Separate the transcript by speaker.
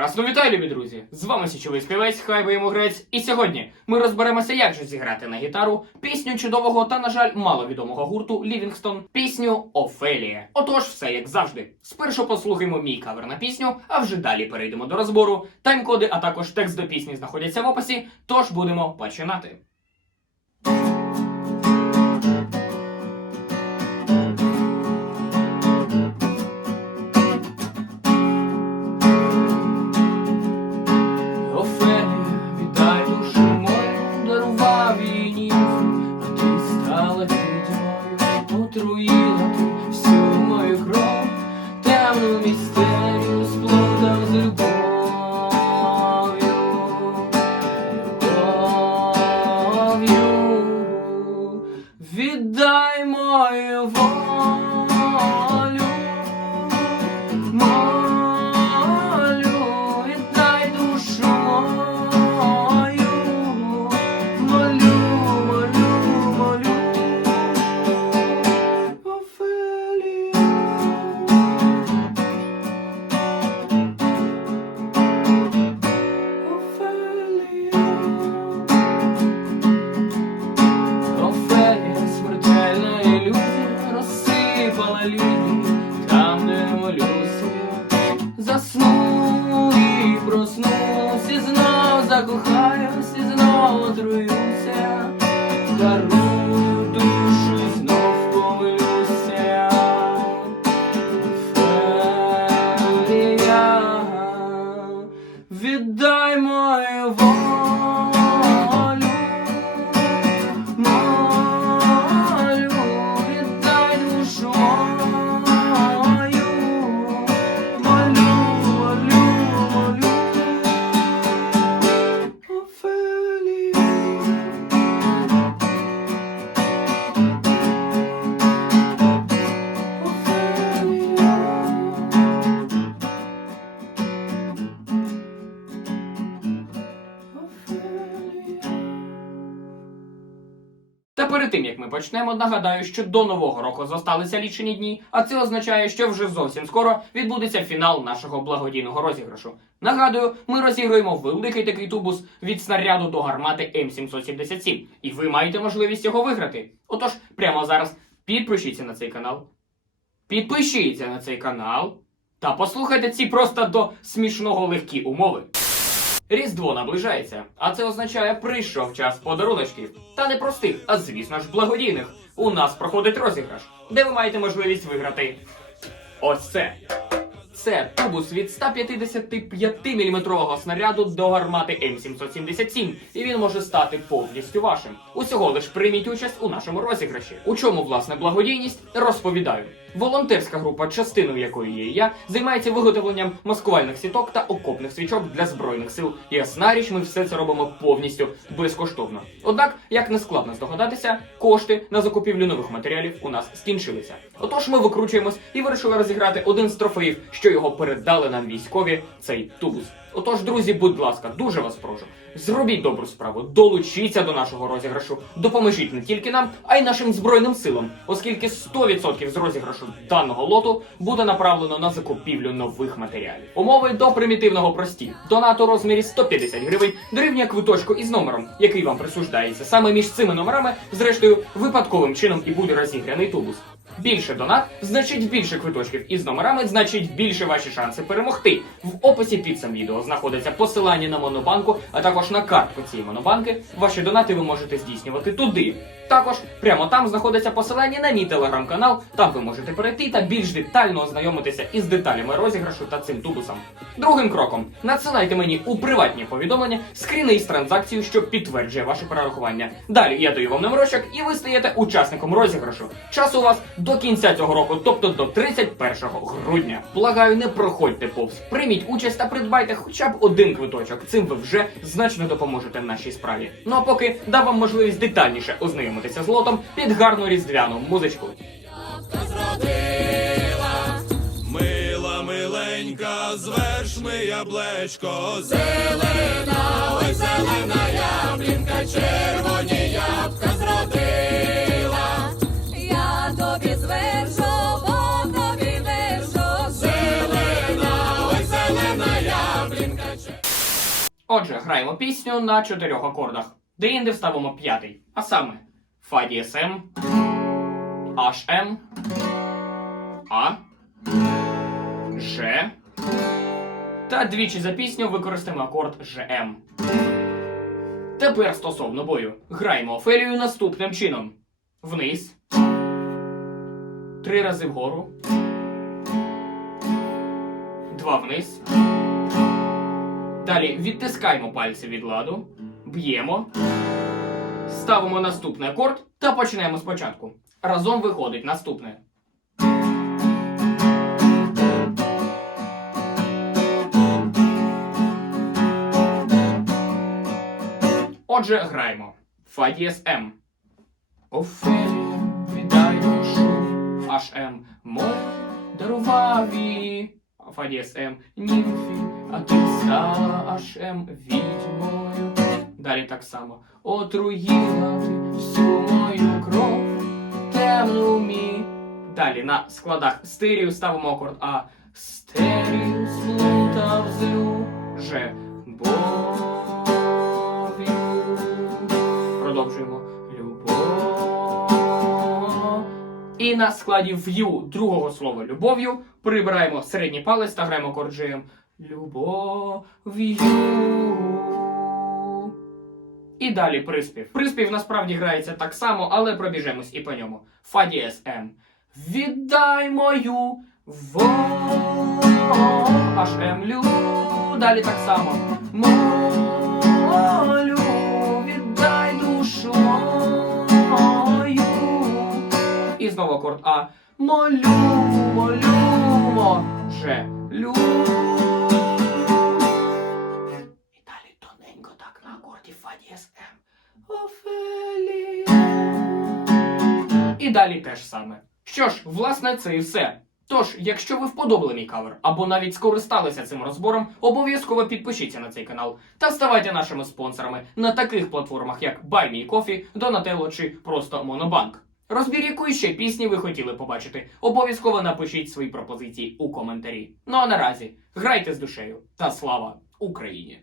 Speaker 1: Прекрасно вітаю, любі друзі! З вами січовий співець, хай би грець. І сьогодні ми розберемося, як же зіграти на гітару пісню чудового та, на жаль, маловідомого гурту Лівінгстон, пісню Офелія. Отож, все як завжди. Спершу послухаємо мій кавер на пісню, а вже далі перейдемо до розбору. Тайм-коди, а також текст до пісні знаходяться в описі. Тож будемо починати. Темну розсипала лінії там, де молюся. Засну і проснусь, і знов закохаюсь, і знов отруюся. Перед тим як ми почнемо, нагадаю, що до нового року зосталися лічені дні, а це означає, що вже зовсім скоро відбудеться фінал нашого благодійного розіграшу. Нагадую, ми розігруємо великий такий тубус від снаряду до гармати М777, і ви маєте можливість його виграти. Отож, прямо зараз підпишіться на цей канал, підпишіться на цей канал та послухайте ці просто до смішного легкі умови. Різдво наближається, а це означає, прийшов час подаруночків. Та не простих, а звісно ж благодійних. У нас проходить розіграш, де ви маєте можливість виграти. Ось це. Це тубус від 155-мм снаряду до гармати М777, і він може стати повністю вашим. Усього лиш прийміть участь у нашому розіграші. У чому власне благодійність розповідаю. Волонтерська група, частиною якої є я, займається виготовленням маскувальних сіток та окопних свічок для збройних сил. Ясна річ, ми все це робимо повністю безкоштовно. Однак, як не складно здогадатися, кошти на закупівлю нових матеріалів у нас скінчилися. Отож, ми викручуємось і вирішили розіграти один з трофеїв, що його передали нам військові, цей тубус. Отож, друзі, будь ласка, дуже вас прошу. Зробіть добру справу, долучіться до нашого розіграшу, допоможіть не тільки нам, а й нашим збройним силам, оскільки 100% з розіграшу даного лоту буде направлено на закупівлю нових матеріалів. Умови до примітивного прості. Донат у розмірі 150 гривень дорівнює квиточку із номером, який вам присуждається. Саме між цими номерами, зрештою, випадковим чином і буде розіграний тубус. Більше донат значить більше квиточків із номерами, значить більше ваші шанси перемогти. В описі під цим відео знаходиться посилання на монобанку, а також на картку цієї монобанки. Ваші донати ви можете здійснювати туди. Також прямо там знаходиться посилання на мій телеграм-канал. Там ви можете перейти та більш детально ознайомитися із деталями розіграшу та цим тубусом. Другим кроком надсилайте мені у приватні повідомлення скріни із транзакцією, що підтверджує ваше перерахування. Далі я даю вам номерочок, і ви стаєте учасником розіграшу. Час у вас до кінця цього року, тобто до 31 грудня. Благаю, не проходьте повз. Прийміть участь та придбайте хоча б один квиточок. Цим ви вже значно допоможете нашій справі. Ну а поки дав вам можливість детальніше ознайомитися з лотом під гарну різдвяну музичку.
Speaker 2: мила миленька, зверш ми яблечко, зелена, ой, зелена яблінка, червоні ябка зродила,
Speaker 1: Отже, граємо пісню на чотирьох акордах. Де інде вставимо п'ятий. А саме Фа дієс М, Аш М, А, Ж. Та двічі за пісню використаємо акорд ЖМ. Тепер стосовно бою. Граємо Офелію наступним чином: вниз. Три рази вгору. Два вниз. Далі відтискаємо пальці від ладу, б'ємо, ставимо наступний акорд та починаємо спочатку. Разом виходить наступне. Отже, граємо. Фа дієс М. Офелія, віддай душу. Аж М. Мов дарував її. Фа дієс М. Німфі, а ти стала аж М відьмою. Далі так само. Отруїла ти всю мою кров, темну мі. Далі на складах стерію ставимо акорд А. Стерію сплутав злю. же Бов'ю. І на складі в'ю другого слова любов'ю прибираємо середній палець та граємо корджеєм. Любов'ю. І далі приспів. Приспів насправді грається так само, але пробіжемось і по ньому. Фа дієс М. Віддай мою волю. Аж М лю. Далі так само. Молю, знову акорд А. Молю, молю, може, лю. І далі тоненько так на акорді Фа дієс М. Офелія. І далі те ж саме. Що ж, власне, це і все. Тож, якщо ви вподобали мій кавер або навіть скористалися цим розбором, обов'язково підпишіться на цей канал та ставайте нашими спонсорами на таких платформах, як BuyMeCoffee, Donatello чи просто Monobank. Розбір якої ще пісні ви хотіли побачити, обов'язково напишіть свої пропозиції у коментарі. Ну а наразі грайте з душею та слава Україні!